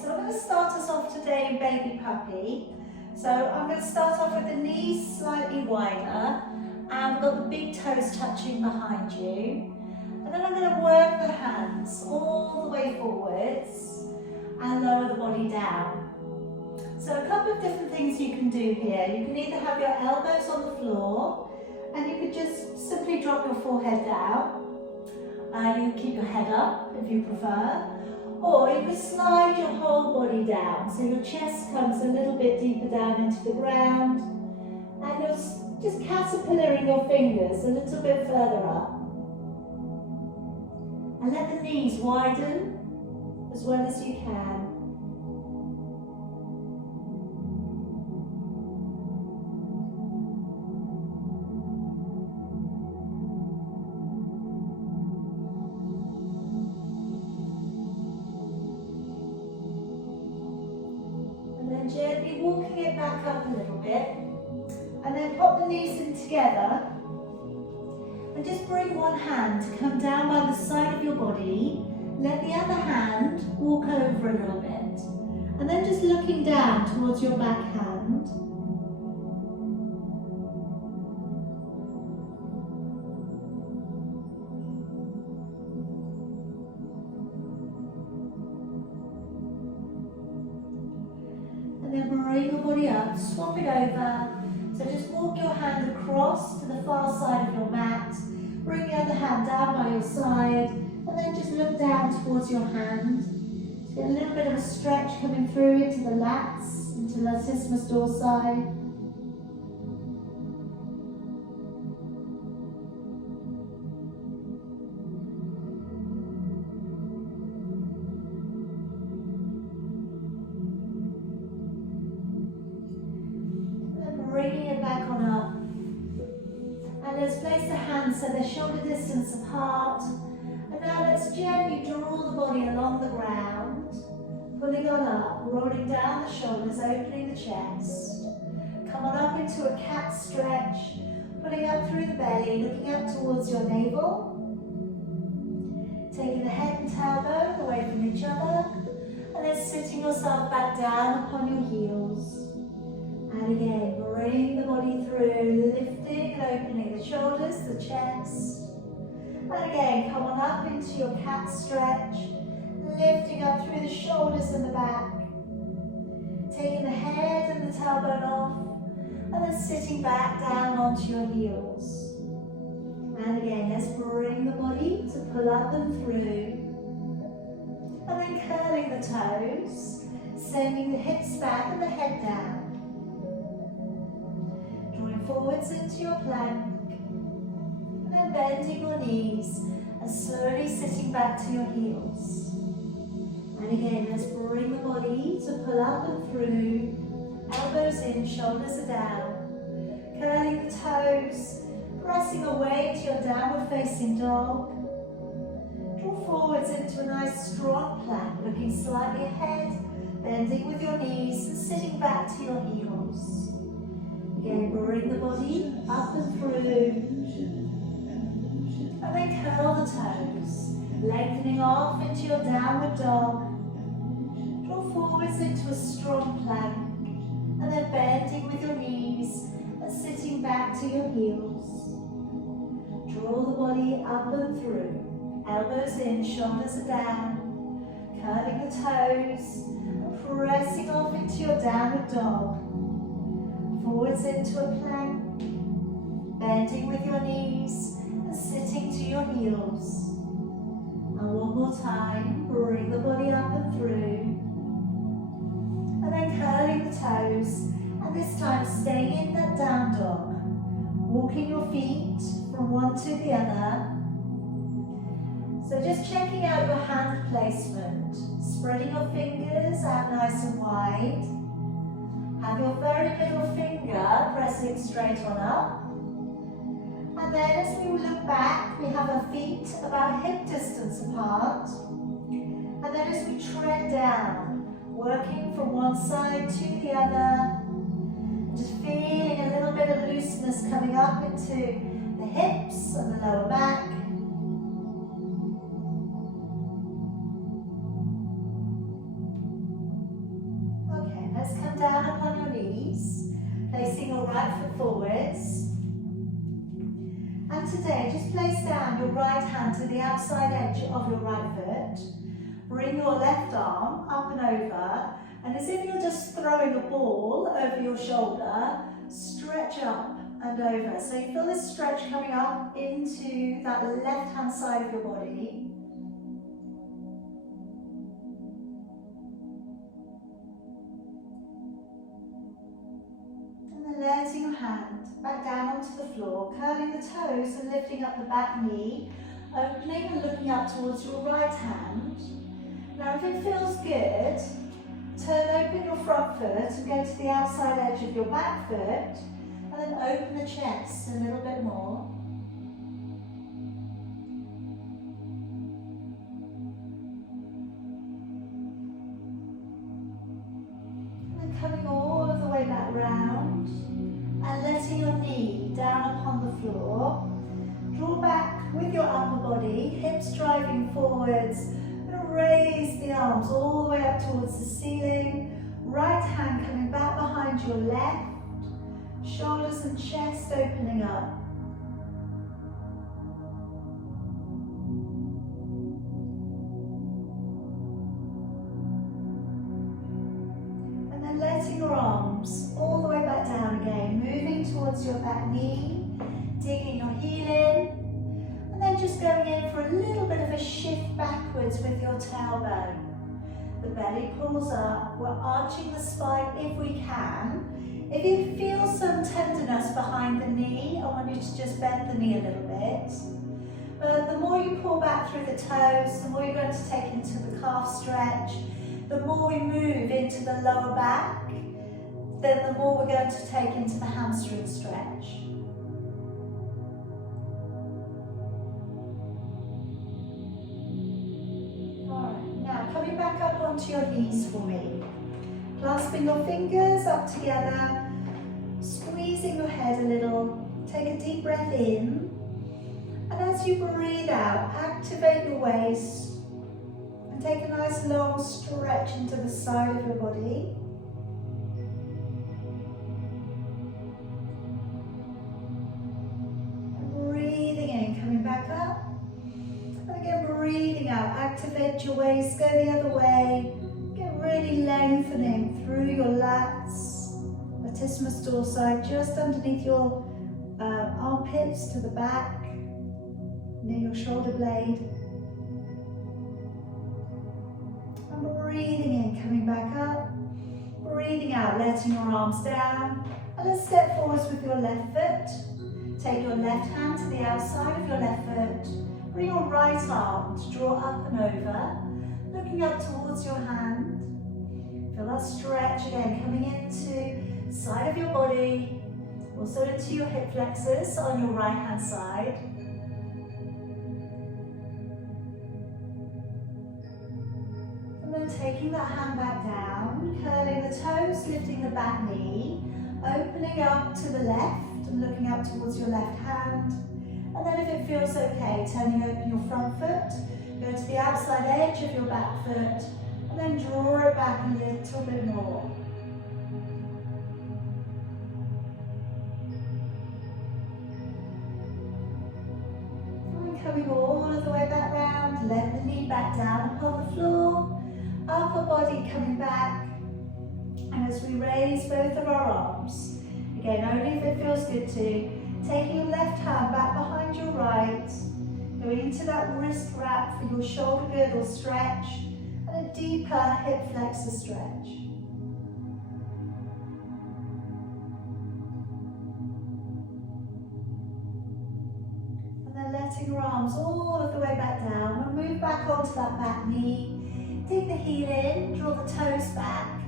so I'm going to start us off today in baby puppy. So I'm going to start off with the knees slightly wider, and we've got the big toes touching behind you. And then I'm going to work the hands all the way forwards and lower the body down. So a couple of different things you can do here. You can either have your elbows on the floor, and you could just simply drop your forehead down. You can keep your head up if you prefer. Or you can slide your whole body down, so your chest comes a little bit deeper down into the ground, and you're just caterpillaring your fingers a little bit further up. And let the knees widen as well as you can. Gently walking it back up a little bit, and then pop the knees in together, and just bring one hand to come down by the side of your body. Let the other hand walk over a little bit, and then just looking down towards your back hand. And then bring your body up, swap it over. So just walk your hand across to the far side of your mat. Bring the other hand down by your side, and then just look down towards your hand. So get a little bit of a stretch coming through into the lats, into latissimus dorsi. Bringing it back on up, and let's place the hands so they're shoulder distance apart, and now let's gently draw the body along the ground, pulling on up, rolling down the shoulders, opening the chest. Come on up into a cat stretch, pulling up through the belly, looking up towards your navel, taking the head and tailbone away from each other, and then sitting yourself back down upon your heels. And again, bring the body through, lifting and opening the shoulders, the chest. And again, come on up into your cat stretch, lifting up through the shoulders and the back. Taking the head and the tailbone off, and then sitting back down onto your heels. And again, let's bring the body to pull up and through. And then curling the toes, sending the hips back and the head down. Forwards into your plank, and then bending your knees and slowly sitting back to your heels. And again, let's bring the body to pull up and through, elbows in, shoulders are down, curling the toes, pressing away to your downward facing dog. Draw forwards into a nice strong plank, looking slightly ahead, bending with your knees and sitting back to your heels. Again, bring the body up and through, and then curl the toes, lengthening off into your downward dog. Draw forwards into a strong plank, and then bending with your knees and sitting back to your heels. Draw the body up and through, elbows in, shoulders are down, curling the toes, and pressing off into your downward dog. Forwards into a plank, bending with your knees and sitting to your heels. And one more time, bring the body up and through. And then curling the toes, and this time staying in that down dog. Walking your feet from one to the other. So just checking out your hand placement, spreading your fingers out nice and wide. Have your very little finger pressing straight on up. And then as we look back, we have our feet about hip distance apart. And then as we tread down, working from one side to the other, just feeling a little bit of looseness coming up into the hips and the lower back. right foot forwards. And today, just place down your right hand to the outside edge of your right foot. Bring your left arm up and over, and as if you're just throwing a ball over your shoulder, stretch up and over. So you feel this stretch coming up into that left-hand side of your body. Letting your hand back down onto the floor, curling the toes and lifting up the back knee, opening and looking up towards your right hand. Now if it feels good, turn open your front foot and go to the outside edge of your back foot, and then open the chest a little bit more. And then coming all of the way back round. And letting your knee down upon the floor. Draw back with your upper body, hips driving forwards. And raise the arms all the way up towards the ceiling. Right hand coming back behind your left. Shoulders and chest opening up. And then letting your arms all the way back down again, moving towards your back knee, digging your heel in, and then just going in for a little bit of a shift backwards with your tailbone. The belly pulls up, we're arching the spine if we can. If you feel some tenderness behind the knee, I want you to just bend the knee a little bit. But the more you pull back through the toes, the more you're going to take into the calf stretch. The more we move into the lower back, then the more we're going to take into the hamstring stretch. Alright, now coming back up onto your knees for me. Clasping your fingers up together, squeezing your head a little. Take a deep breath in. And as you breathe out, activate your waist. And take a nice long stretch into the side of your body. And breathing in, coming back up. And again, breathing out, activate your waist, go the other way. Get really lengthening through your lats, latissimus dorsi, just underneath your armpits to the back, near your shoulder blade. And breathing in, coming back up. Breathing out, letting your arms down. And let's step forwards with your left foot. Take your left hand to the outside of your left foot. Bring your right arm to draw up and over. Looking up towards your hand. Feel that stretch again, coming into the side of your body. Also into your hip flexors on your right hand side. And then taking that hand back down, curling the toes, lifting the back knee, opening up to the left and looking up towards your left hand. And then if it feels okay, turning open your front foot, go to the outside edge of your back foot, and then draw it back a little bit more. And coming all of the way back round, let the knee back down upon the floor, upper body coming back, and as we raise both of our arms, again, only if it feels good to, taking your left hand back behind your right, going into that wrist wrap for your shoulder girdle stretch, and a deeper hip flexor stretch. And then letting your arms all of the way back down, and move back onto that back knee. Dig the heel in, draw the toes back,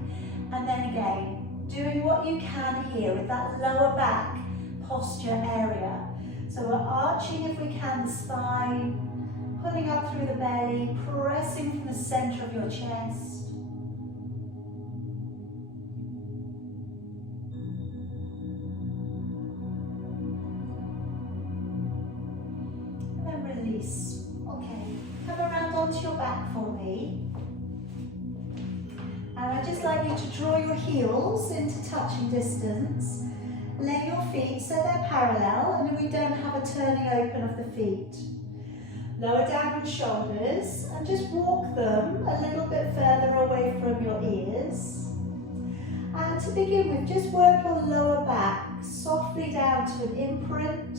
and then again, doing what you can here with that lower back posture area. So we're arching if we can the spine, pulling up through the belly, pressing from the center of your chest. And then release. Okay, come around onto your back for me. And I'd just like you to draw your heels into touching distance. Lay your feet so they're parallel and we don't have a turning open of the feet. Lower down your shoulders and just walk them a little bit further away from your ears. And to begin with, just work your lower back softly down to an imprint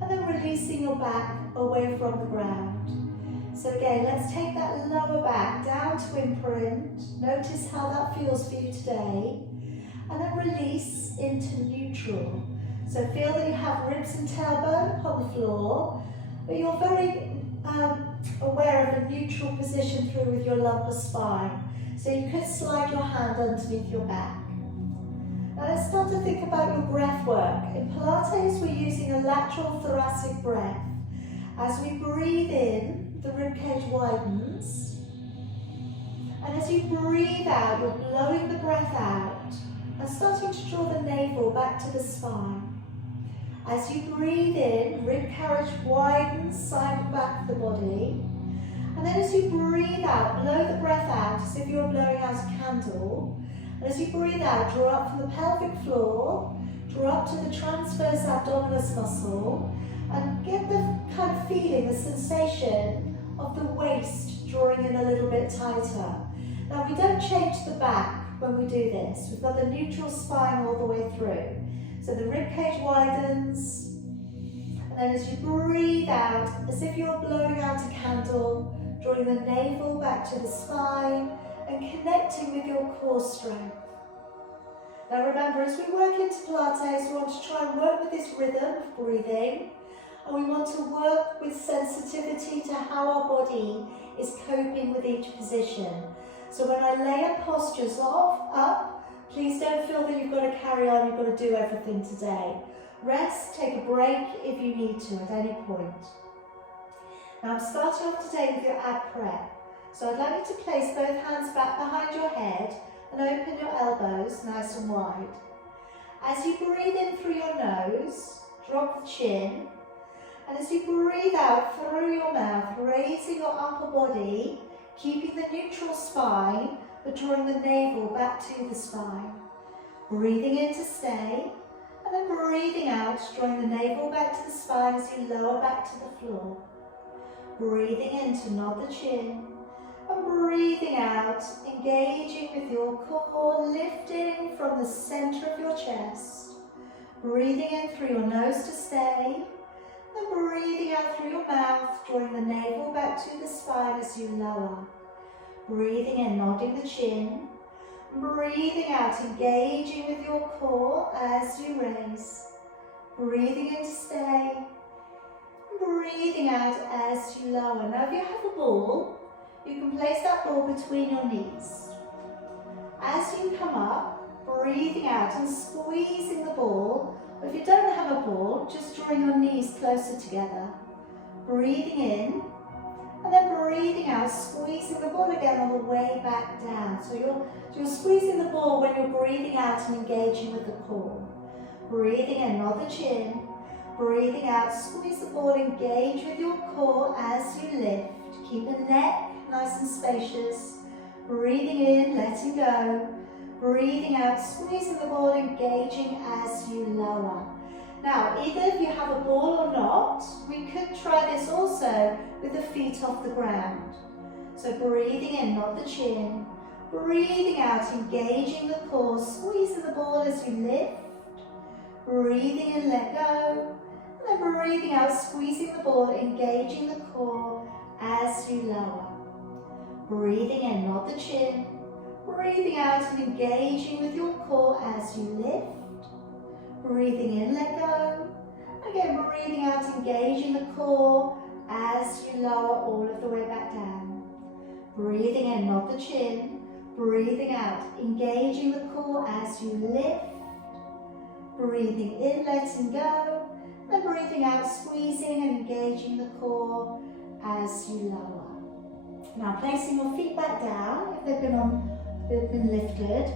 and then releasing your back away from the ground. So again, let's take that lower back down to imprint. Notice how that feels for you today. And then release into neutral. So feel that you have ribs and tailbone on the floor, but you're very aware of a neutral position through with your lumbar spine. So you could slide your hand underneath your back. Now let's start to think about your breath work. In Pilates, we're using a lateral thoracic breath. As we breathe in, the ribcage widens. And as you breathe out, you're blowing the breath out and starting to draw the navel back to the spine. As you breathe in, rib carriage widens, side and back of the body. And then as you breathe out, blow the breath out as if you're blowing out a candle. And as you breathe out, draw up from the pelvic floor, draw up to the transverse abdominis muscle, and get the kind of feeling, the sensation of the waist drawing in a little bit tighter. Now we don't change the back when we do this. We've got the neutral spine all the way through. So the rib cage widens, and then as you breathe out, as if you're blowing out a candle, drawing the navel back to the spine and connecting with your core strength. Now remember, as we work into Pilates, we want to try and work with this rhythm of breathing, and we want to work with sensitivity to how our body is coping with each position. So when I lay our postures up, please don't feel that you've got to carry on, you've got to do everything today. Rest, take a break if you need to at any point. Now I'm starting off today with your ab prep. So I'd like you to place both hands back behind your head and open your elbows nice and wide. As you breathe in through your nose, drop the chin. And as you breathe out through your mouth, raising your upper body, keeping the neutral spine, but drawing the navel back to the spine. Breathing in to stay, and then breathing out, drawing the navel back to the spine as you lower back to the floor. Breathing in to nod the chin, and breathing out, engaging with your core, lifting from the center of your chest. Breathing in through your nose to stay, and breathing out through your mouth, drawing the navel back to the spine as you lower. Breathing in, nodding the chin. Breathing out, engaging with your core as you raise. Breathing in to stay. Breathing out as you lower. Now if you have a ball, you can place that ball between your knees. As you come up, breathing out and squeezing the ball. Or if you don't have a ball, just drawing your knees closer together. Breathing in. And then breathing out, squeezing the ball again on the way back down. So you're squeezing the ball when you're breathing out and engaging with the core. Breathing in, nod the chin. Breathing out, squeeze the ball, engage with your core as you lift. Keep the neck nice and spacious. Breathing in, letting go. Breathing out, squeezing the ball, engaging as you lower. Now, either if you have a ball or not, we could try this also with the feet off the ground. So breathing in, nod the chin. Breathing out, engaging the core, squeezing the ball as you lift. Breathing in, let go. And then breathing out, squeezing the ball, engaging the core as you lower. Breathing in, nod the chin. Breathing out and engaging with your core as you lift. Breathing in, let go. Again, breathing out, engaging the core as you lower all of the way back down. Breathing in, nod the chin. Breathing out, engaging the core as you lift. Breathing in, letting go. And breathing out, squeezing and engaging the core as you lower. Now placing your feet back down if they've been lifted.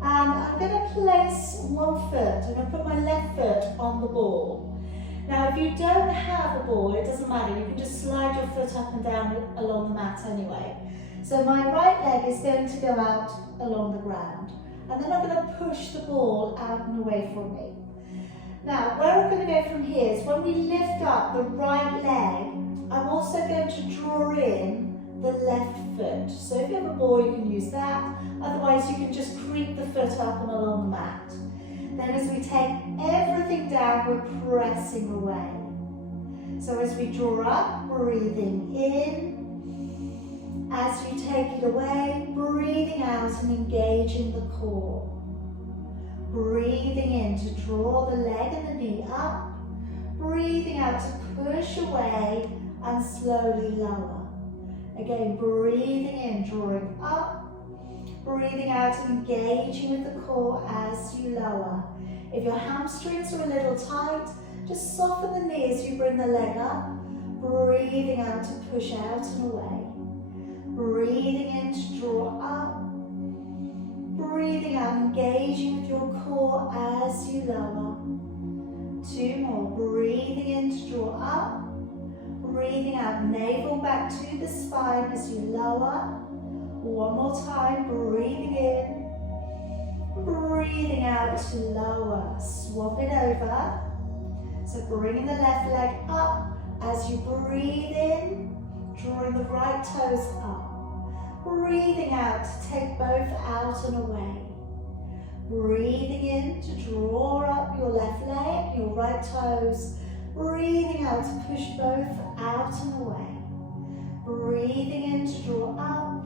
And I'm going to place one foot. I'm going to put my left foot on the ball. Now if you don't have a ball, it doesn't matter. You can just slide your foot up and down along the mat anyway. So my right leg is going to go out along the ground. And then I'm going to push the ball out and away from me. Now, where we're going to go from here is when we lift up the right leg, I'm also going to draw in the left foot. So if you have a ball, you can use that. Otherwise, you can just creep the foot up and along the mat. Then as we take everything down, we're pressing away. So as we draw up, breathing in. As you take it away, breathing out and engaging the core. Breathing in to draw the leg and the knee up. Breathing out to push away and slowly lower. Again, breathing in, drawing up. Breathing out and engaging with the core as you lower. If your hamstrings are a little tight, just soften the knee as you bring the leg up. Breathing out to push out and away. Breathing in to draw up. Breathing out, engaging with your core as you lower. 2 more. Breathing in to draw up. Breathing out, navel back to the spine as you lower. 1 more time. Breathing in. Breathing out to lower. Swap it over. So bringing the left leg up as you breathe in, drawing the right toes up. Breathing out to take both out and away. Breathing in to draw up your left leg, your right toes. Breathing out to push both out and away. Breathing in to draw up.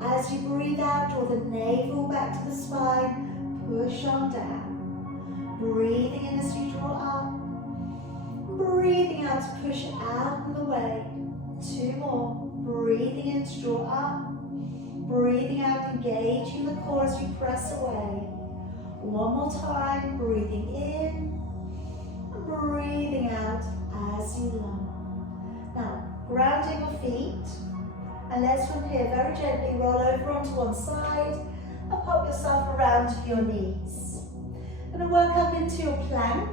As you breathe out, draw the navel back to the spine, push on down. Breathing in as you draw up. Breathing out to push out and away. 2 more. Breathing in to draw up. Breathing out, engaging the core as you press away. 1 more time. Breathing in. Breathing out as you lower. Now, grounding your feet. And let's from here very gently roll over onto one side and pop yourself around to your knees. Going to work up into your plank.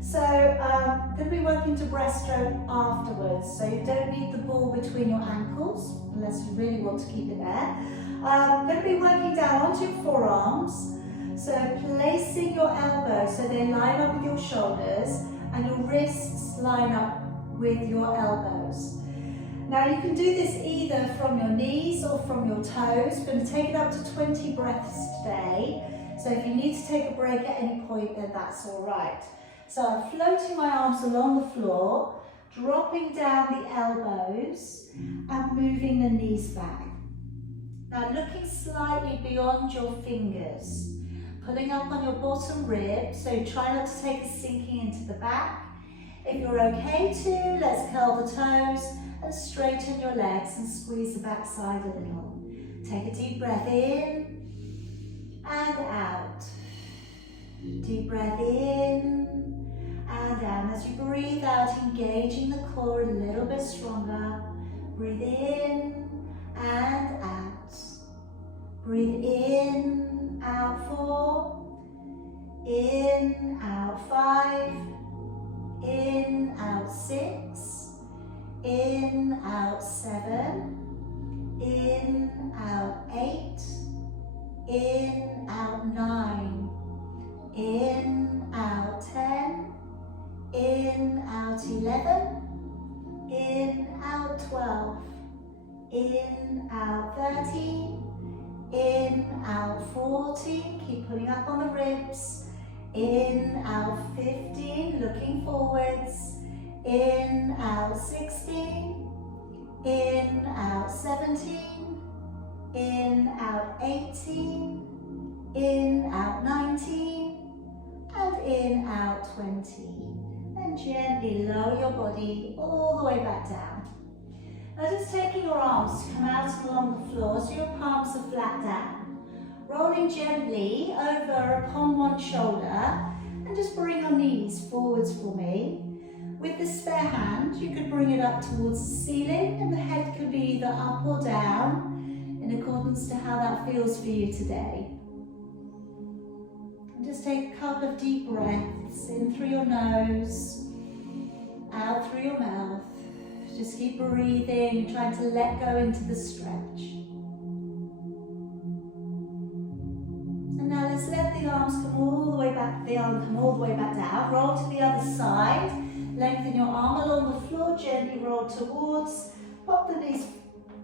So I'm going to be working to breaststroke afterwards. So you don't need the ball between your ankles unless you really want to keep it there. I'm going to be working down onto your forearms. So placing your elbows so they line up with your shoulders and your wrists line up with your elbows. Now you can do this either from your knees or from your toes. We're going to take it up to 20 breaths today. So if you need to take a break at any point, then that's all right. So I'm floating my arms along the floor, dropping down the elbows and moving the knees back. Now looking slightly beyond your fingers, pulling up on your bottom rib, so try not to take a sinking into the back. If you're okay to, let's curl the toes and straighten your legs and squeeze the back side a little. Take a deep breath in and out. Deep breath in and down. As you breathe out, engaging the core a little bit stronger. Breathe in and out. Breathe in, out 4. In, out 5. In, out 6. In, out 7. In, out 8. In, out 9. In, out 10. In, out 11. In, out 12. In, out 13. In, out 14. Keep pulling up on the ribs. In, out 15. Looking forwards. In, out 16. In, out 17. In, out 18. In, out 19. And in, out 20. And gently lower your body all the way back down. Now just taking your arms to come out along the floor so your palms are flat down. Rolling gently over upon one shoulder and just bring your knees forwards for me. With the spare hand, you could bring it up towards the ceiling and the head could be either up or down in accordance to how that feels for you today. And just take a couple of deep breaths in through your nose, out through your mouth. Just keep breathing, trying to let go into the stretch. And now let's let the arms come all the way back, the arm come all the way back down. Roll to the other side. Lengthen your arm along the floor, gently roll towards. Pop the knees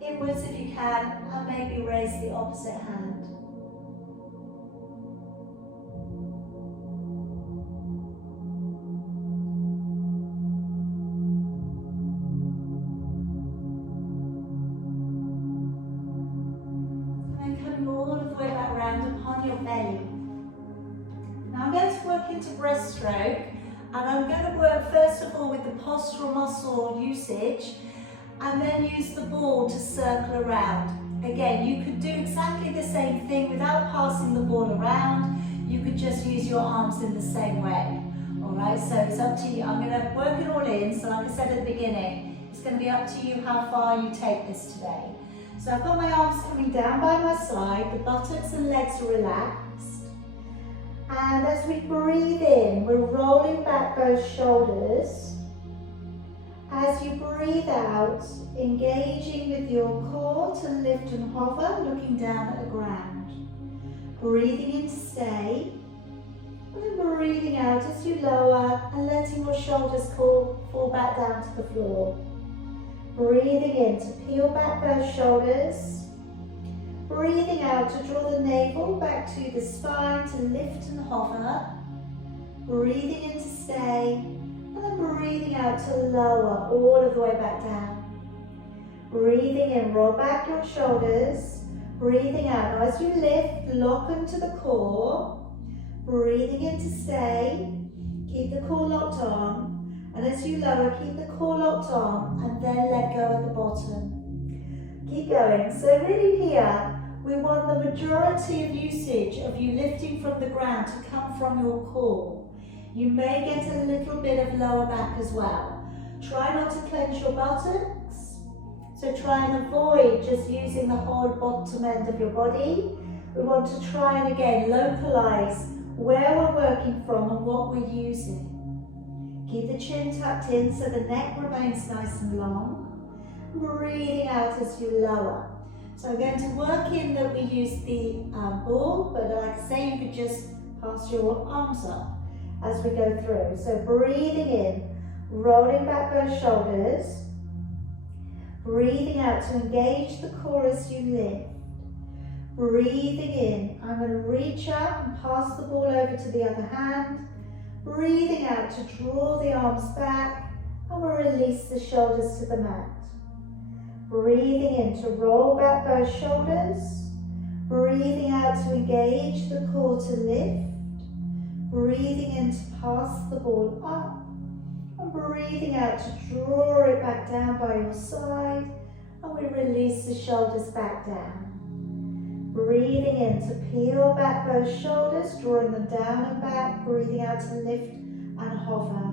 inwards if you can, and maybe raise the opposite hand. Your belly. Now I'm going to work into breaststroke, and I'm going to work first of all with the postural muscle usage and then use the ball to circle around. Again, you could do exactly the same thing without passing the ball around. You could just use your arms in the same way. Alright, so it's up to you. I'm going to work it all in, so like I said at the beginning, it's going to be up to you how far you take this today. So I've got my arms coming down by my side, the buttocks and legs are relaxed. And as we breathe in, we're rolling back both shoulders. As you breathe out, engaging with your core to lift and hover, looking down at the ground. Breathing in to stay, and then breathing out as you lower and letting your shoulders fall back down to the floor. Breathing in to peel back both shoulders. Breathing out to draw the navel back to the spine to lift and hover. Breathing in to stay. And then breathing out to lower all of the way back down. Breathing in, roll back your shoulders. Breathing out. Now as you lift, lock into the core. Breathing in to stay. Keep the core locked on. And as you lower, keep the core locked on and then let go at the bottom. Keep going. So really here, we want the majority of usage of you lifting from the ground to come from your core. You may get a little bit of lower back as well. Try not to clench your buttocks. So try and avoid just using the whole bottom end of your body. We want to try and again localize where we're working from and what we're using. Keep the chin tucked in so the neck remains nice and long. Breathing out as you lower. So I'm going to work in that we use the ball, but like I say, you could just pass your arms up as we go through. So breathing in, rolling back both shoulders. Breathing out to engage the core as you lift. Breathing in, I'm going to reach up and pass the ball over to the other hand. Breathing out to draw the arms back and we'll release the shoulders to the mat. Breathing in to roll back both shoulders. Breathing out to engage the core to lift. Breathing in to pass the ball up. And breathing out to draw it back down by your side. And we release the shoulders back down. Breathing in to peel back both shoulders, drawing them down and back. Breathing out to lift and hover.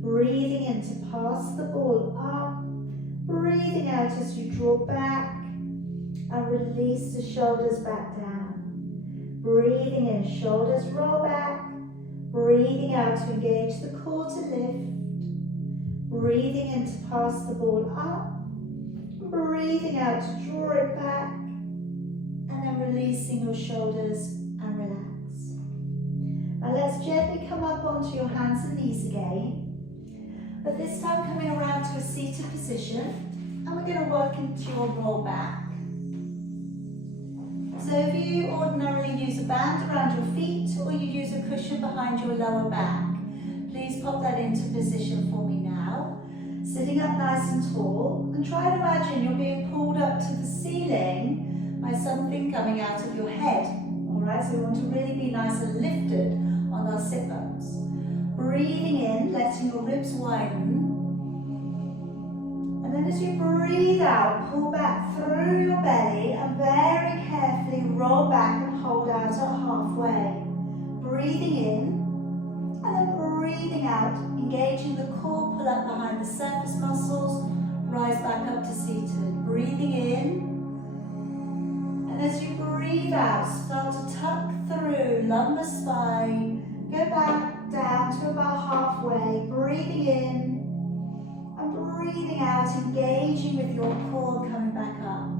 Breathing in to pass the ball up. Breathing out as you draw back and release the shoulders back down. Breathing in, shoulders roll back. Breathing out to engage the core to lift. Breathing in to pass the ball up. Breathing out to draw it back. And then releasing your shoulders and relax. Now let's gently come up onto your hands and knees again. But this time coming around to a seated position. And we're going to work into your roll back. So if you ordinarily use a band around your feet or you use a cushion behind your lower back, please pop that into position for me now. Sitting up nice and tall, and try and imagine you're being pulled up to the ceiling by something coming out of your head. Alright, so we want to really be nice and lifted on our sit bones. Breathing in, letting your ribs widen. And then as you breathe out, pull back through your belly and very carefully roll back and hold out at halfway. Breathing in and then breathing out, engaging the core, pull up behind the surface muscles, rise back up to seated. Breathing in, and as you breathe out, start to tuck through lumbar spine, go back down to about halfway. Breathing in and breathing out, engaging with your core, coming back up.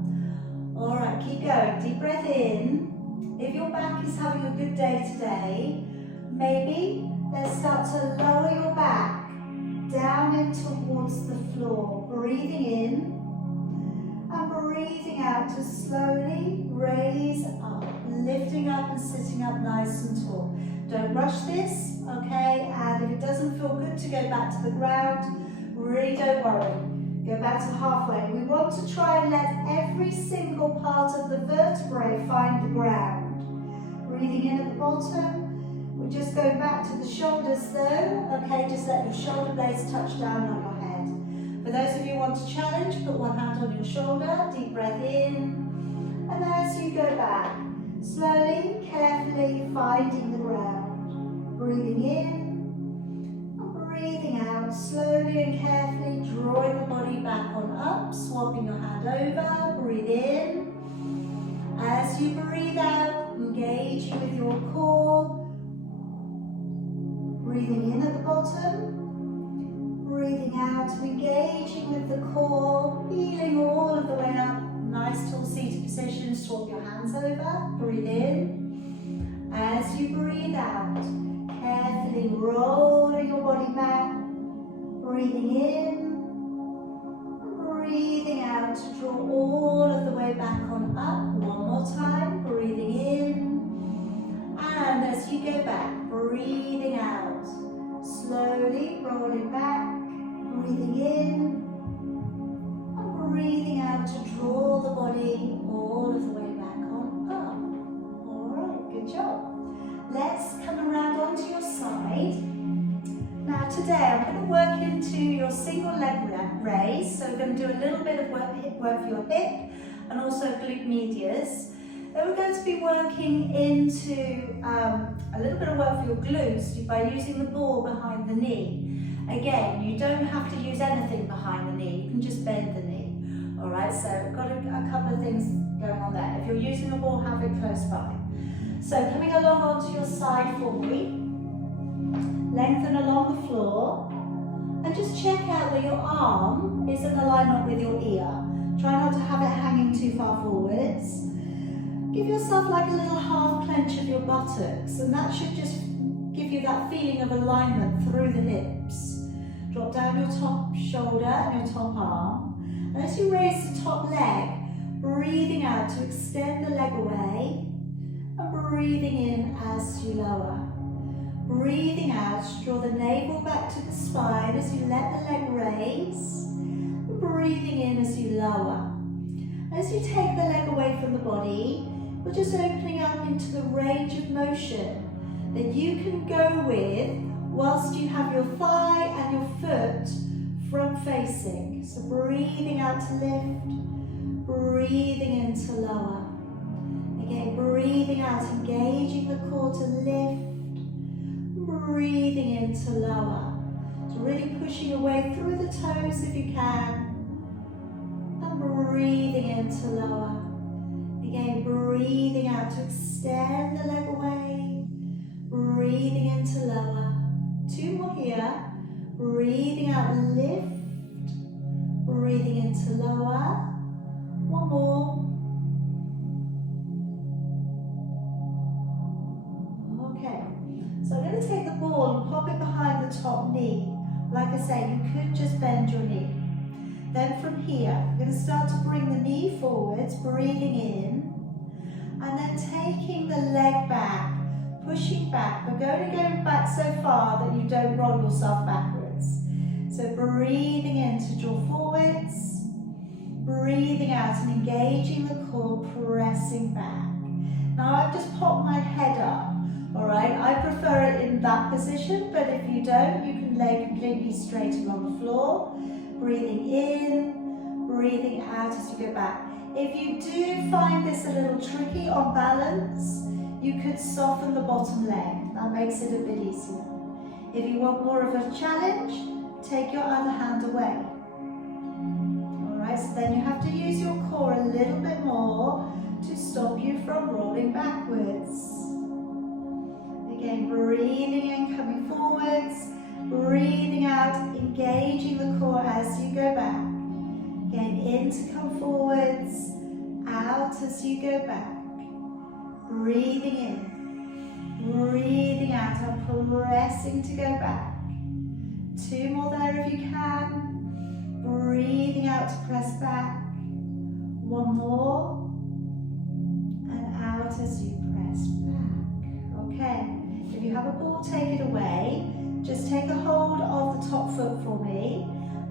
Alright, keep going. Deep breath in. If your back is having a good day today, maybe let's start to lower your back down in towards the floor. Breathing in and breathing out to slowly raise up, lifting up and sitting up nice and tall. Don't rush this, okay? And if it doesn't feel good to go back to the ground, really don't worry. Go back to halfway. We want to try and let every single part of the vertebrae find the ground. Breathing in at the bottom. We're just going back to the shoulders though, okay? Just let your shoulder blades touch down on your head. For those of you who want to challenge, put one hand on your shoulder, deep breath in. And as you go back, slowly, carefully finding the ground. Breathing in. Breathing out, slowly and carefully drawing the body back on up, swapping your hand over, breathe in. As you breathe out, engaging with your core. Breathing in at the bottom, breathing out and engaging with the core, feeling all of the way up. Nice tall seated position, swap your hands over, breathe in. As you breathe out, carefully rolling your body back, breathing in, breathing out to draw all of the way back on up. One more time, breathing in, and as you go back, breathing out, slowly rolling back, breathing in, and breathing out to draw the body all of the way back on up. All right, good job. Let's come around onto your side. Now today I'm going to work into your single leg raise. So we're going to do a little bit of work for your hip and also glute medius. Then we're going to be working into a little bit of work for your glutes by using the ball behind the knee. Again, you don't have to use anything behind the knee. You can just bend the knee. All right, so we've got a couple of things going on there. If you're using a ball, have it close by. So coming along onto your side for me, lengthen along the floor, and just check out that your arm is in alignment with your ear. Try not to have it hanging too far forwards. Give yourself like a little half clench of your buttocks, and that should just give you that feeling of alignment through the hips. Drop down your top shoulder and your top arm, and as you raise the top leg, breathing out to extend the leg away, and breathing in as you lower. Breathing out, draw the navel back to the spine as you let the leg raise. And breathing in as you lower. As you take the leg away from the body, we're just opening up into the range of motion that you can go with whilst you have your thigh and your foot front facing. So breathing out to lift, breathing in to lower. Again, breathing out, engaging the core to lift, breathing in to lower. So really pushing away through the toes if you can, and breathing in to lower. Again, breathing out to extend the leg away, breathing in to lower. Two more here, breathing out, lift, breathing in to lower. One more. So I'm going to take the ball and pop it behind the top knee. Like I say, you could just bend your knee. Then from here, I'm going to start to bring the knee forwards, breathing in, and then taking the leg back, pushing back, but only going back so far that you don't roll yourself backwards. So breathing in to draw forwards, breathing out and engaging the core, pressing back. Now I've just popped my head up. All right, I prefer it in that position, but if you don't, you can lay completely straight along the floor. Breathing in, breathing out as you go back. If you do find this a little tricky on balance, you could soften the bottom leg. That makes it a bit easier. If you want more of a challenge, take your other hand away. All right, so then you have to use your core a little bit more to stop you from rolling backwards. Again, breathing in, coming forwards, breathing out, engaging the core as you go back. Again, in to come forwards, out as you go back. Breathing in, breathing out, and pressing to go back. 2 more there if you can. Breathing out to press back. 1 more. And out as you press back. Okay. If you have a ball, take it away. Just take a hold of the top foot for me.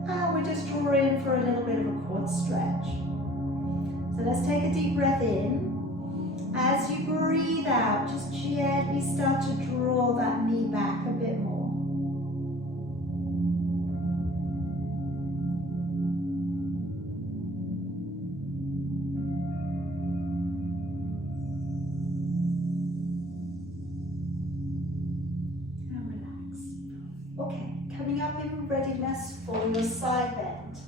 And we're just drawing for a little bit of a quad stretch. So let's take a deep breath in. As you breathe out, just gently start to draw that knee back a bit more. And relax. Okay, coming up in readiness for your side bend.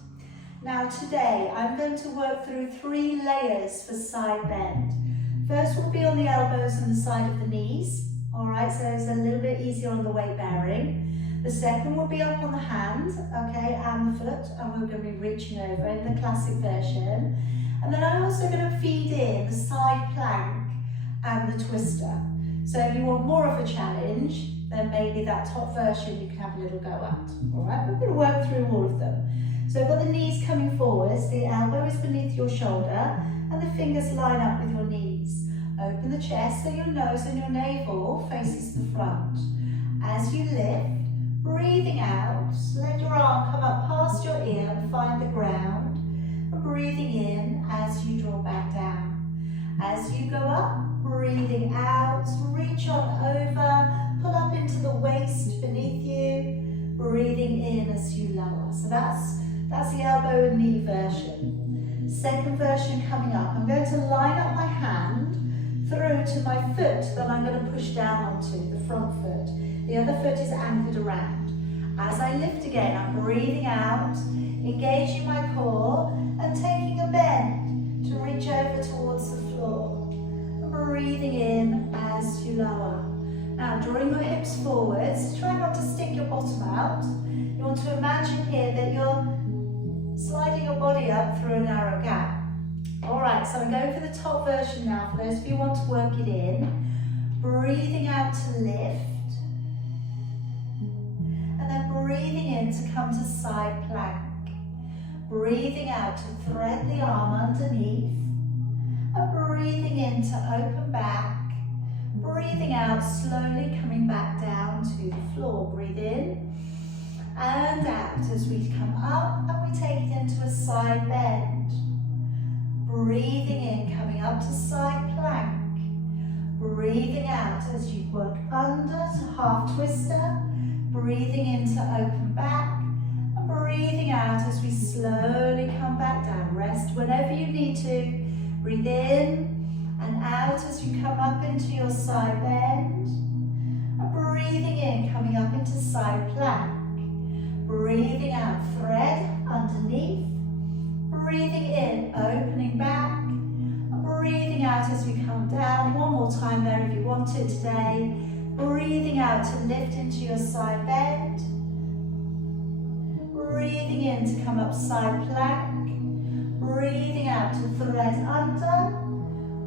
Now today, I'm going to work through 3 layers for side bend. First will be on the elbows and the side of the knees. All right, so it's a little bit easier on the weight bearing. The second will be up on the hand, okay, and the foot, and we're going to be reaching over in the classic version. And then I'm also going to feed in the side plank and the twister. So if you want more of a challenge, then maybe that top version you can have a little go at. All right, we're going to work through all of them. So I've got the knees coming forwards, the elbow is beneath your shoulder, and the fingers line up with your knees. Open the chest so your nose and your navel faces the front. As you lift, breathing out, let your arm come up past your ear and find the ground. And breathing in as you draw back down. As you go up, breathing out, reach on over, pull up into the waist beneath you. Breathing in as you lower. So that's the elbow and knee version. Second version coming up. I'm going to line up my hand through to my foot that I'm going to push down onto, the front foot. The other foot is anchored around. As I lift again, I'm breathing out, engaging my core and taking a bend to reach over towards the floor. And breathing in as you lower. Now drawing your hips forwards, try not to stick your bottom out. You want to imagine here that you're sliding your body up through a narrow gap. Alright, so I'm going for the top version now, for those of you who want to work it in. Breathing out to lift. And then breathing in to come to side plank. Breathing out to thread the arm underneath. And breathing in to open back. Breathing out, slowly coming back down to the floor. Breathe in and out as we come up and we take it into a side bend. Breathing in, coming up to side plank. Breathing out as you work under to half twister. Breathing in to open back. And breathing out as we slowly come back down. Rest whenever you need to. Breathe in and out as you come up into your side bend. And breathing in, coming up into side plank. Breathing out, thread underneath. Breathing in, opening back. And breathing out as we come down. One more time there if you want it today. Breathing out to lift into your side bend. Breathing in to come up side plank. Breathing out to thread under.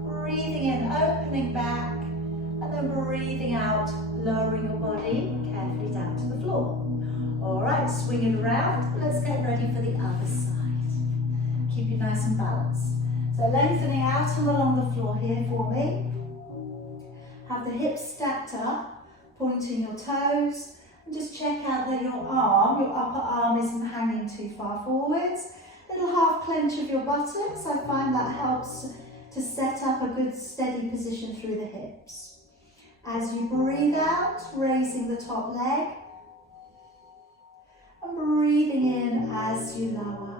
Breathing in, opening back, and then breathing out, lowering your body carefully down to the floor. All right, swing it around. Let's get ready for the other side. Keep it nice and balanced. So lengthening out and along the floor here for me. Have the hips stacked up, pointing your toes, and just check out that your arm, your upper arm isn't hanging too far forwards. Little half clench of your buttocks. I find that helps to set up a good steady position through the hips. As you breathe out, raising the top leg. And breathing in as you lower.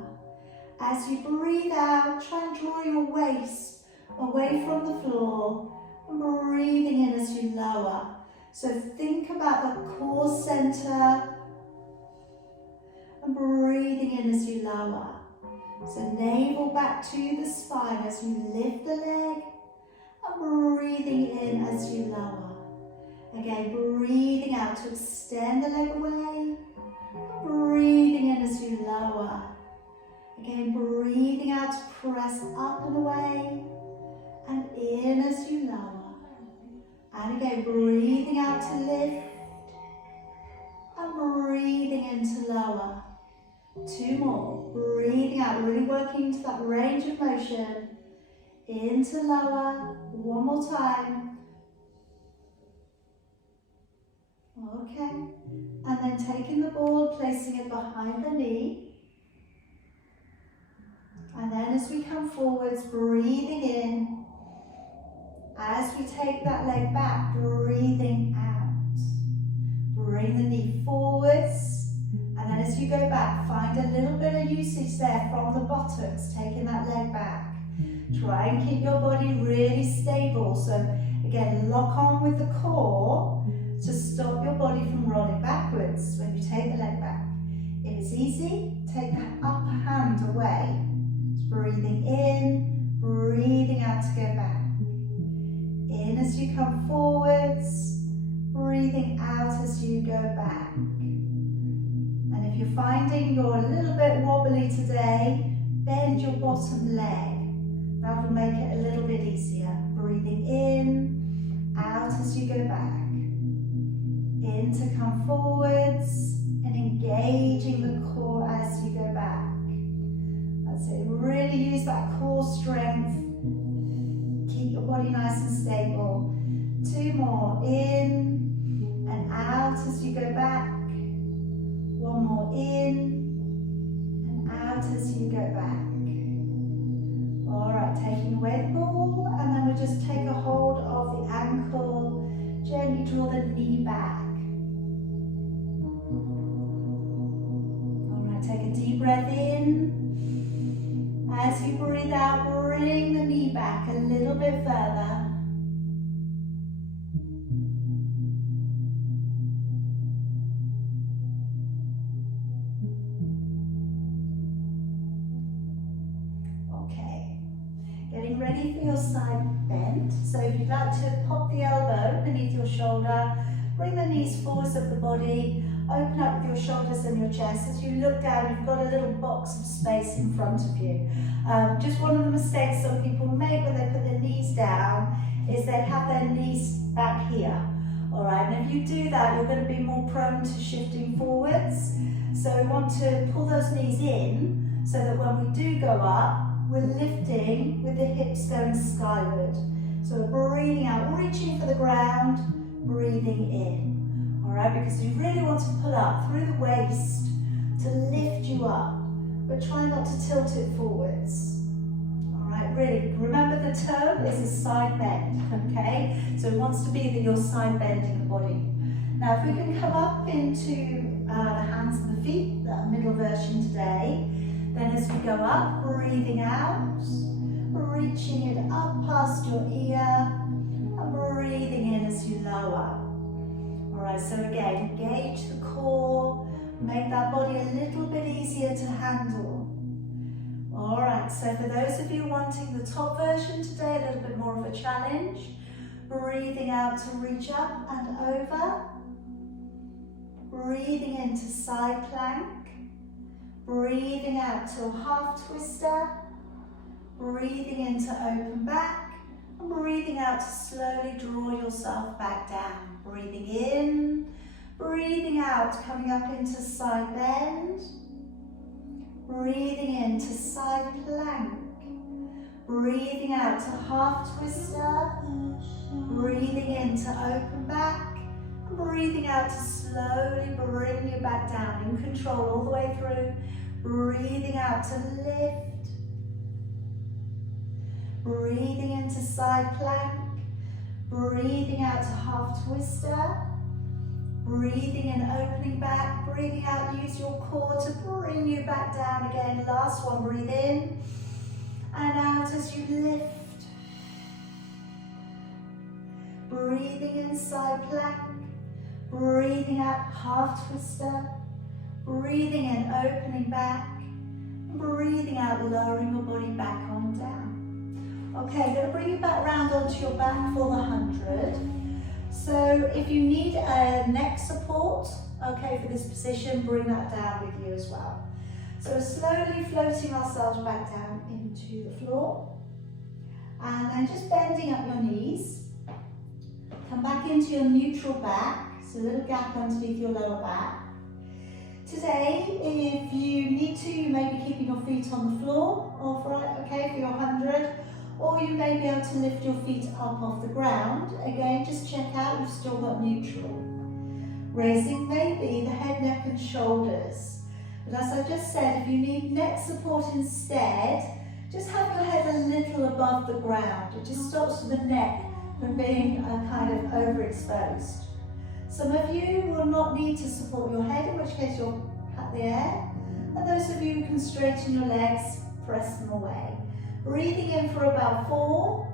As you breathe out, try and draw your waist away from the floor. And breathing in as you lower. So think about the core center. And breathing in as you lower. So navel back to the spine as you lift the leg and breathing in as you lower. Again, breathing out to extend the leg away. Breathing in as you lower. Again, breathing out to press up and away and in as you lower. And again, breathing out to lift. And breathing in to lower. 2 more. Breathing out, really working into that range of motion. Into lower. 1 more time. Okay. And then taking the ball, placing it behind the knee. And then as we come forwards, breathing in. As we take that leg back, breathing out. Bring the knee forwards. And then as you go back, find a little bit of usage there from the buttocks, taking that leg back. Try and keep your body really stable. So again, lock on with the core to stop your body from rolling backwards when you take the leg back. If it's easy, take that upper hand away. Just breathing in, breathing out to go back. In as you come forwards, breathing out as you go back. And if you're finding you're a little bit wobbly today, bend your bottom leg. That will make it a little bit easier. Breathing in, out as you go back. In to come forwards and engaging the core as you go back. That's it. Really use that core strength. Keep your body nice and stable. 2 more. In and out as you go back. 1 more in and out as you go back. Alright, taking away the ball, and then we'll just take a hold of the ankle. Gently draw the knee back. Alright, take a deep breath in. As you breathe out, bring the knee back a little bit further. Okay, getting ready for your side bend. So if you'd like to pop the elbow beneath your shoulder, bring the knees forwards of the body, open up with your shoulders and your chest. As you look down, you've got a little box of space in front of you. Just one of the mistakes some people make when they put their knees down is they have their knees back here. Alright, and if you do that, you're going to be more prone to shifting forwards. So we want to pull those knees in so that when we do go up, we're lifting with the hips going skyward. So we're breathing out, reaching for the ground, breathing in. Alright, because you really want to pull up through the waist to lift you up, but try not to tilt it forwards. Alright, really, remember the term is a side bend, okay? So it wants to be that you're side bending the body. Now if we can come up into the hands and the feet, that middle version today, then as we go up, breathing out, reaching it up past your ear, and breathing in as you lower. Alright, so again, engage the core, make that body a little bit easier to handle. Alright, so for those of you wanting the top version today, a little bit more of a challenge, breathing out to reach up and over, breathing into side plank, breathing out to a half twister, breathing into open back, and breathing out to slowly draw yourself back down. Breathing in, breathing out, coming up into side bend, breathing into side plank, breathing out to half twister, breathing into open back, and breathing out to slowly bring you back down in control all the way through, breathing out to lift, breathing into side plank, breathing out to half twister, breathing in, opening back, breathing out, use your core to bring you back down again. Last one, breathe in and out as you lift. Breathing in, side plank, breathing out, half twister, breathing in, opening back, breathing out, lowering your body back on down. Okay, I'm going to bring you back round onto your back for the 100. So if you need a neck support, okay, for this position, bring that down with you as well. So we're slowly floating ourselves back down into the floor. And then just bending up your knees. Come back into your neutral back, so a little gap underneath your lower back. Today, if you need to, you may be keeping your feet on the floor, okay, for your 100, or you may be able to lift your feet up off the ground. Again, just check out you've still got neutral. Raising maybe the head, neck and shoulders. But as I just said, if you need neck support instead, just have your head a little above the ground. It just stops the neck from being kind of overexposed. Some of you will not need to support your head, in which case you'll pat the air. And those of you who can straighten your legs, press them away. Breathing in for about 4,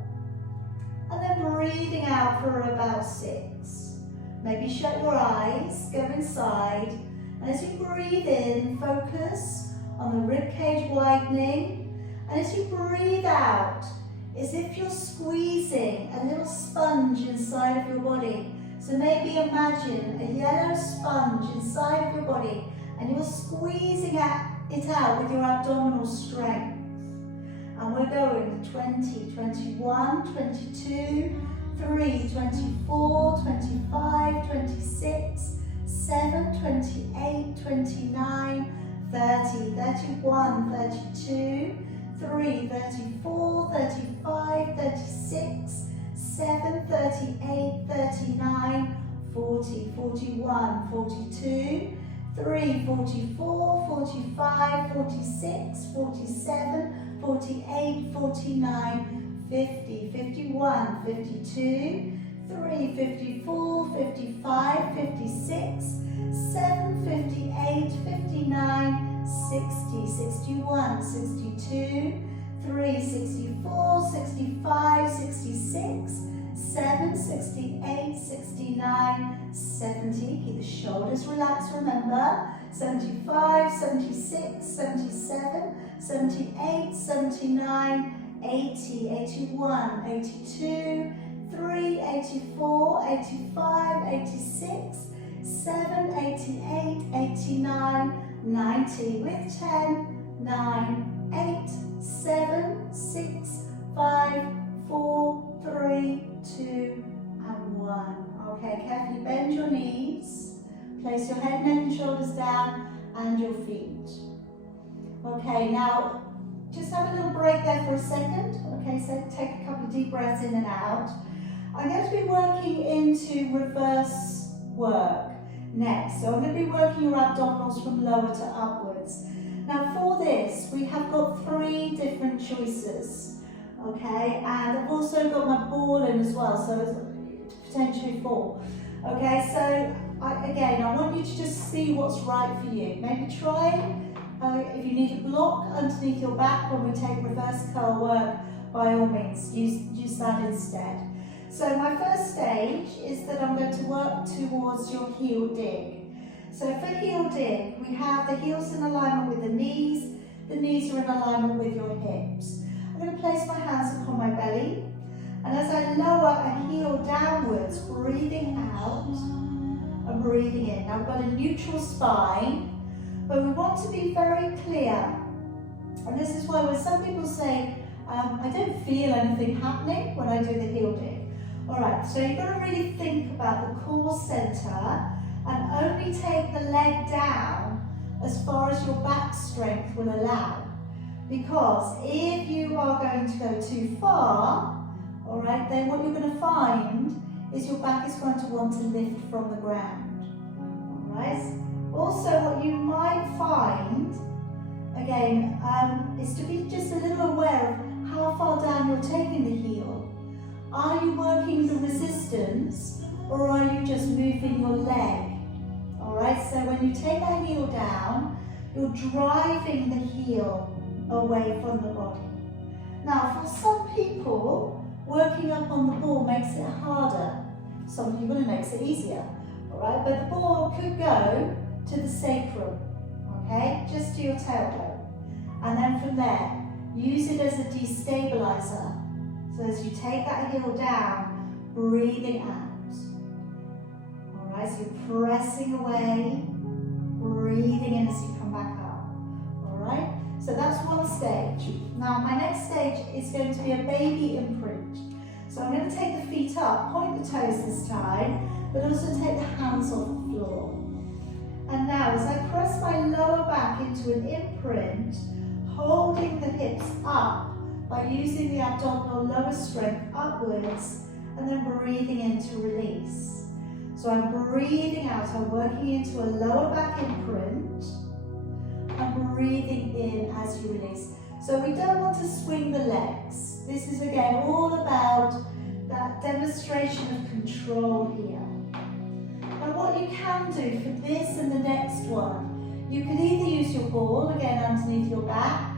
and then breathing out for about 6. Maybe shut your eyes, go inside, and as you breathe in, focus on the rib cage widening, and as you breathe out, as if you're squeezing a little sponge inside of your body. So maybe imagine a yellow sponge inside of your body, and you're squeezing it out with your abdominal strength. And we're going 20, 21, 22, 3, 24, 25, 26, 7, 28, 29, 30, 31, 32, 3, 34, 35, 36, 7, 38, 39, 40, 41, 42, 3, 44, 45, 46, 47, 48, 49, 50, 51, 52, 3, 54, 55, 56, 7, 58, 59, 60, 61, 62, 3, 64, 65, 66, 7, 68, 69, 70, keep the shoulders relaxed, remember, 75, 76, 77, 78, 79, 80, 81, 82, 3, 84, 85, 86, 7, 88, 89, 90, with 10, 9, 8, 7, 6, 5, 4, 3, 2, and 1. Okay, carefully bend your knees, place your head, neck and shoulders down, and your feet. Okay, now just have a little break there for a second. Okay, so take a couple of deep breaths in and out. I'm going to be working into reverse work next. So I'm going to be working your abdominals from lower to upwards. Now for this, we have got 3 different choices. Okay, and I've also got my ball in as well, so it's potentially 4. Okay, so again, I want you to just see what's right for you. Maybe try, if you need a block underneath your back when we take reverse curl work, by all means, use that instead. So my first stage is that I'm going to work towards your heel dig. So for heel dig, we have the heels in alignment with the knees are in alignment with your hips. I'm going to place my hands upon my belly, and as I lower a heel downwards, breathing out and breathing in. Now I've got a neutral spine, but we want to be very clear. And this is why when some people say, I don't feel anything happening when I do the heel dig. Alright, so you've got to really think about the core center and only take the leg down as far as your back strength will allow. Because if you are going to go too far, alright, then what you're going to find is your back is going to want to lift from the ground. Alright? Also, what you might find, again, is to be just a little aware of how far down you're taking the heel. Are you working the resistance, or are you just moving your leg? Alright, so when you take that heel down, you're driving the heel away from the body. Now, for some people, working up on the ball makes it harder. Some people it makes it easier. Alright, but the ball could go to the sacrum, okay, just to your tailbone. And then from there, use it as a destabilizer. So as you take that heel down, breathing out. Alright, so you're pressing away, breathing in as you come back up. Alright, so that's one stage. Now my next stage is going to be a baby imprint. So I'm going to take the feet up, point the toes this time, but also take the hands off the floor. And now as I press my lower back into an imprint, holding the hips up by using the abdominal lower strength upwards, and then breathing in to release. So I'm breathing out, I'm working into a lower back imprint. I'm breathing in as you release. So we don't want to swing the legs. This is again all about that demonstration of control here. And what you can do for this and the next one, you could either use your ball again underneath your back,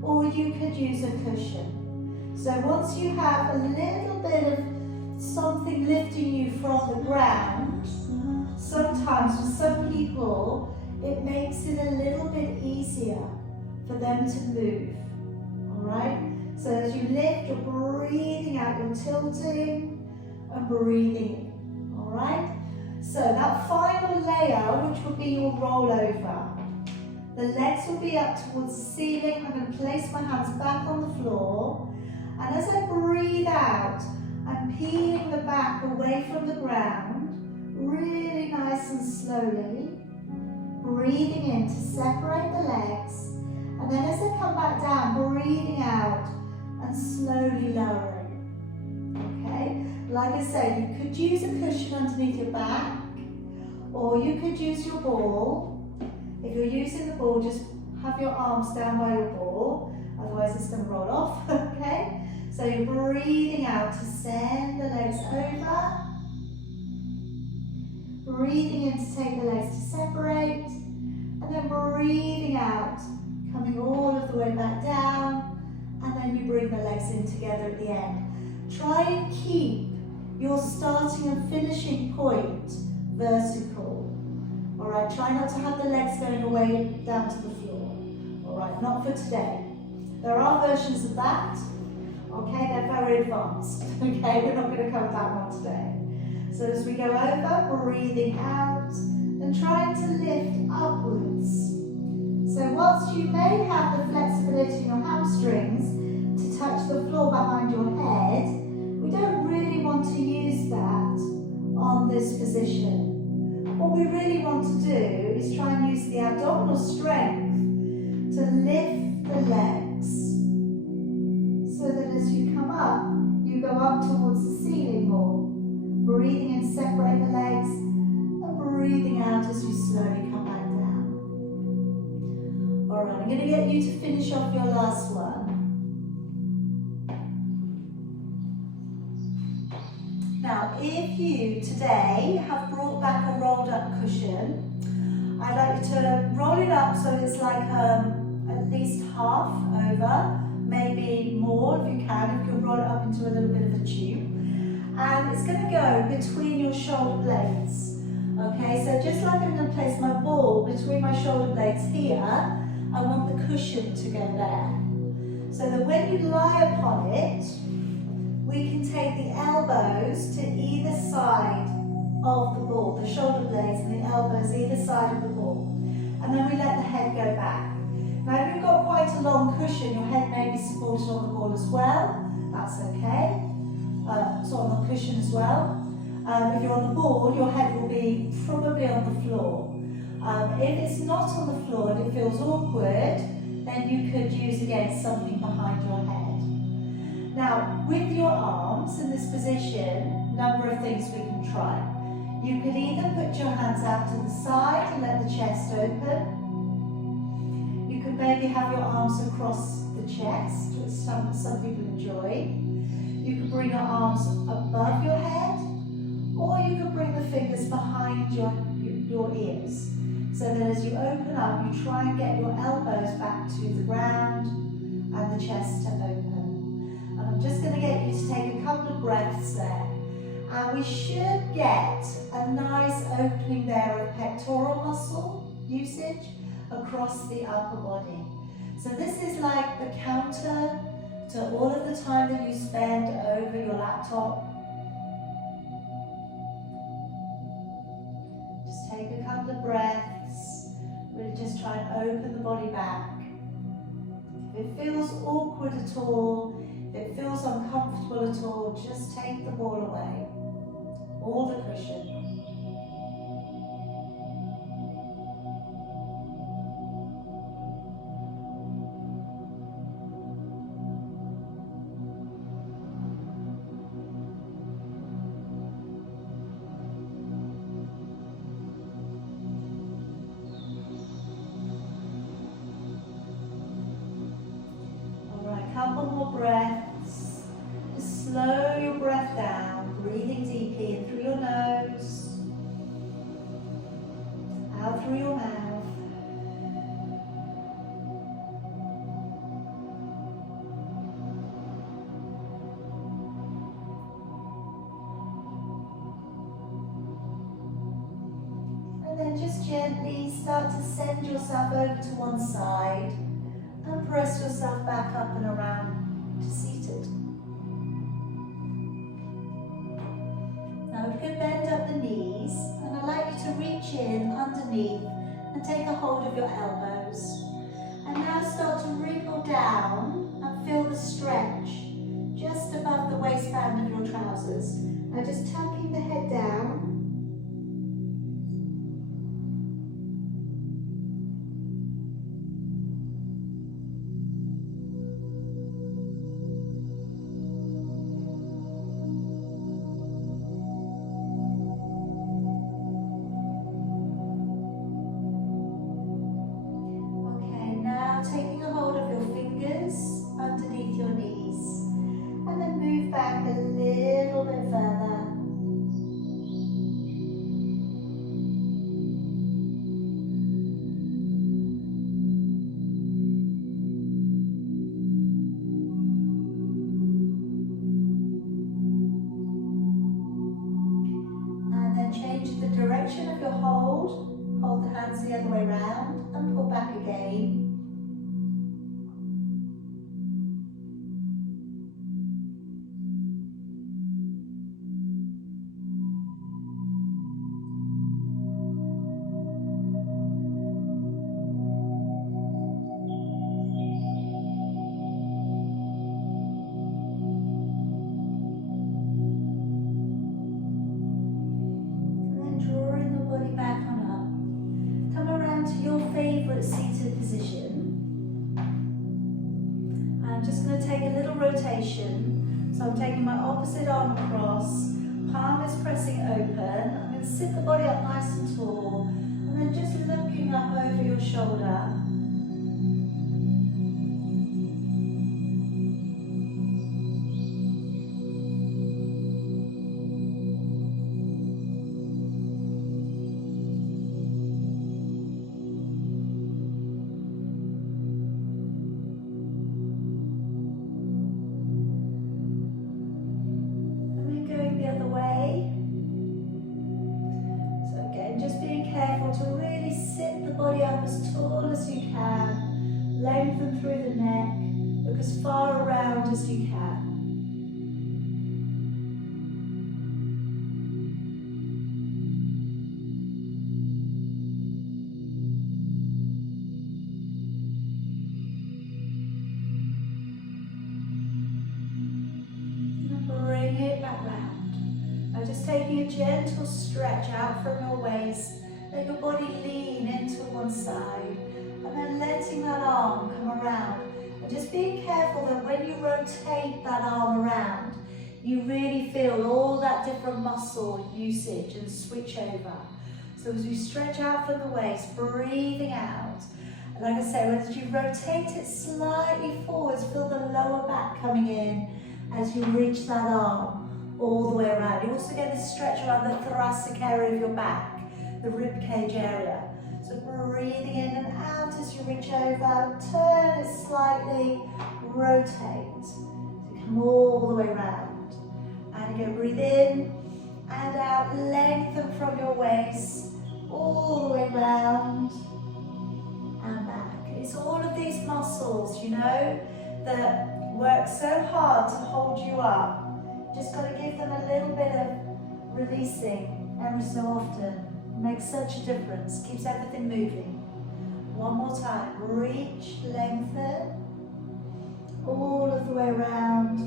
or you could use a cushion. So once you have a little bit of something lifting you from the ground, sometimes for some people it makes it a little bit easier for them to move. Alright? So as you lift, you're breathing out, you're tilting and breathing in. Alright? So that final layer, which will be your rollover, the legs will be up towards the ceiling. I'm going to place my hands back on the floor, and as I breathe out, I'm peeling the back away from the ground, really nice and slowly, breathing in to separate the legs, and then as I come back down, breathing out and slowly lowering. Okay? Like I said, you could use a cushion underneath your back, or you could use your ball. If you're using the ball, just have your arms down by your ball, otherwise it's going to roll off, okay? So you're breathing out to send the legs over, breathing in to take the legs to separate, and then breathing out, coming all of the way back down, and then you bring the legs in together at the end. Try and keep your starting and finishing point vertical. Alright, try not to have the legs going away down to the floor. Alright, not for today. There are versions of that. Okay, they're very advanced. Okay, we're not going to cover that one today. So as we go over, breathing out and trying to lift upwards. So whilst you may have the flexibility in your hamstrings to touch the floor behind your head, we don't really want to use that on this position. What we really want to do is try and use the abdominal strength to lift the legs, so that as you come up, you go up towards the ceiling more. Breathing in, separate the legs, and breathing out as you slowly come back down. Alright, I'm going to get you to finish off your last one. Now, if you today have brought back a rolled up cushion, I'd like you to roll it up so it's like at least half over, maybe more if you can, if you roll it up into a little bit of a tube. And it's going to go between your shoulder blades. Okay, so just like I'm going to place my ball between my shoulder blades here, I want the cushion to go there. So that when you lie upon it, we can take the elbows to either side of the ball, the shoulder blades and the elbows either side of the ball. And then we let the head go back. Now if you've got quite a long cushion, your head may be supported on the ball as well. That's okay. So on the cushion as well. If you're on the ball, your head will be probably on the floor. If it's not on the floor and it feels awkward, then you could use again something behind your head. Now, with your arms in this position, a number of things we can try. You could either put your hands out to the side and let the chest open. You could maybe have your arms across the chest, which some people enjoy. You could bring your arms above your head, or you could bring the fingers behind your ears. So that as you open up, you try and get your elbows back to the ground and the chest to open. I'm just going to get you to take a couple of breaths there. And we should get a nice opening there of pectoral muscle usage across the upper body. So this is like the counter to all of the time that you spend over your laptop. Just take a couple of breaths. Really just try and open the body back. If it feels awkward at all, If it feels uncomfortable at all, just take the ball away, or the cushion. Couple more breaths. Just slow your breath down, breathing deeply in through your nose, out through your mouth. And then just gently start to send yourself over to one side and press yourself back up and around to seated. Now we can bend up the knees, and I'd like you to reach in underneath and take a hold of your elbows. And now start to wriggle down and feel the stretch just above the waistband of your trousers. Now just tucking the head down. Taking a hold of your fingers underneath your knees, and then move back a little bit further. And then change the direction of your hold. Hold the hands the other way round and pull back again. Seated position. I'm just going to take a little rotation. So I'm taking my opposite arm across, palm is pressing open. I'm going to sit the body up nice and tall, and then just looking up over your shoulder. As tall as you can, lengthen through the neck, look as far around as you can. And bring it back round. Now just taking a gentle stretch out from your waist. Let your body lean into one side, and then letting that arm come around. And just being careful that when you rotate that arm around, you really feel all that different muscle usage and switch over. So as you stretch out from the waist, breathing out. And like I say, as you rotate it slightly forwards, feel the lower back coming in as you reach that arm all the way around. You also get this stretch around the thoracic area of your back, the rib cage area. So breathing in and out as you reach over, turn it slightly, rotate. So come all the way around. And again, breathe in and out, lengthen from your waist, all the way round and back. It's all of these muscles, you know, that work so hard to hold you up. Just got to give them a little bit of releasing every so often. Makes such a difference, keeps everything moving. One more time, reach, lengthen, all of the way around.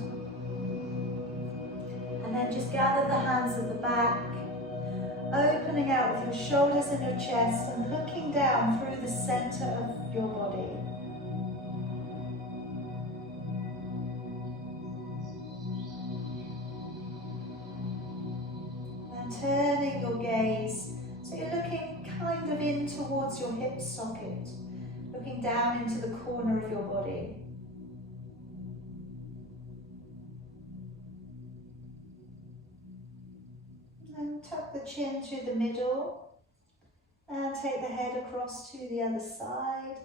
And then just gather the hands at the back, opening out with your shoulders and your chest and looking down through the center of your body. And turning your gaze so you're looking kind of in towards your hip socket, looking down into the corner of your body. And tuck the chin to the middle and take the head across to the other side.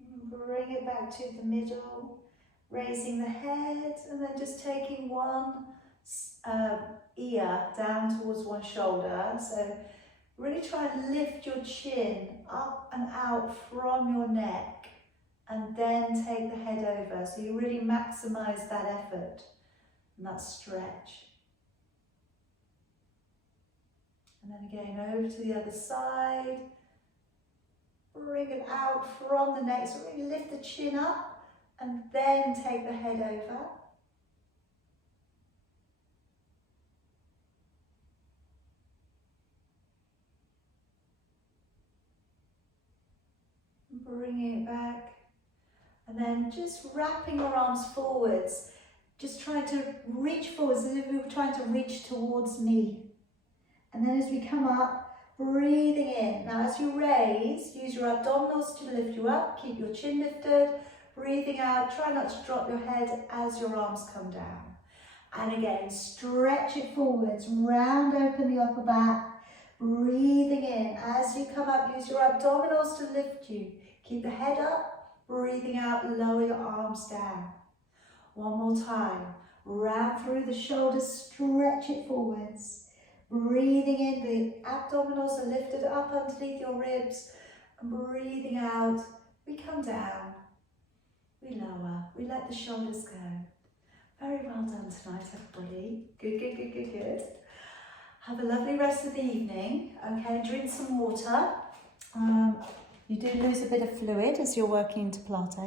And bring it back to the middle, raising the head and then just taking one ear down towards one shoulder. So really try and lift your chin up and out from your neck and then take the head over. So you really maximize that effort and that stretch. And then again over to the other side. Bring it out from the neck. So really lift the chin up and then take the head over. Bringing it back, and then just wrapping your arms forwards, just trying to reach forwards as if we were trying to reach towards me. And then as we come up, breathing in. Now as you raise, use your abdominals to lift you up, keep your chin lifted. Breathing out, try not to drop your head as your arms come down. And again, stretch it forwards, round open the upper back. Breathing in, as you come up, use your abdominals to lift you. Keep the head up, breathing out, lower your arms down. One more time, round through the shoulders, stretch it forwards. Breathing in, the abdominals are lifted up underneath your ribs. And breathing out, we come down, we lower, we let the shoulders go. Very well done tonight, everybody. Good, good, good, good, good. Have a lovely rest of the evening. Okay, drink some water. You do lose a bit of fluid as you're working into Pilates.